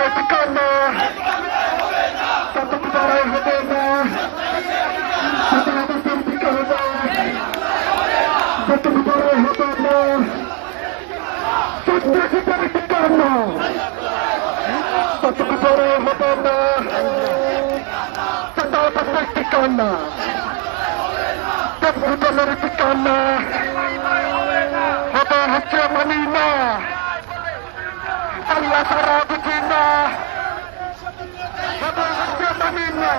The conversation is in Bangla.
বড় ঠিকানা তত বড় হবে না তত বড় হবে না সন্ত্রাসীদের ঠিকানা তত বড় হবে না সন্ত্রাসের ঠিকানা ভুটানের ঠিকানা হবে হচ্ছে মানি না আল্লাহ সারা বুঝি না হবে হচ্ছে মানি না